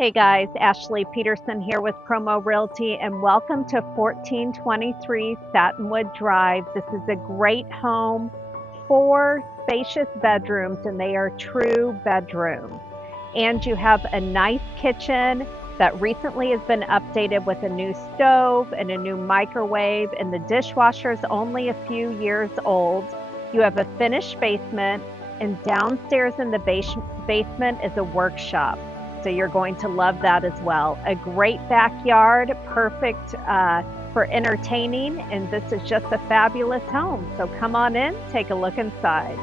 Hey guys, Ashley Pederson here with Promo Realty, and welcome to 1423 Satinwood Drive. This is a great home, 4 spacious bedrooms, and they are true bedrooms. And you have a nice kitchen that recently has been updated with a new stove and a new microwave, and the dishwasher is only a few years old. You have a finished basement, and downstairs in the basement is a workshop. So you're going to love that as well. A great backyard, perfect for entertaining, and this is just a fabulous home. So come on in, take a look inside.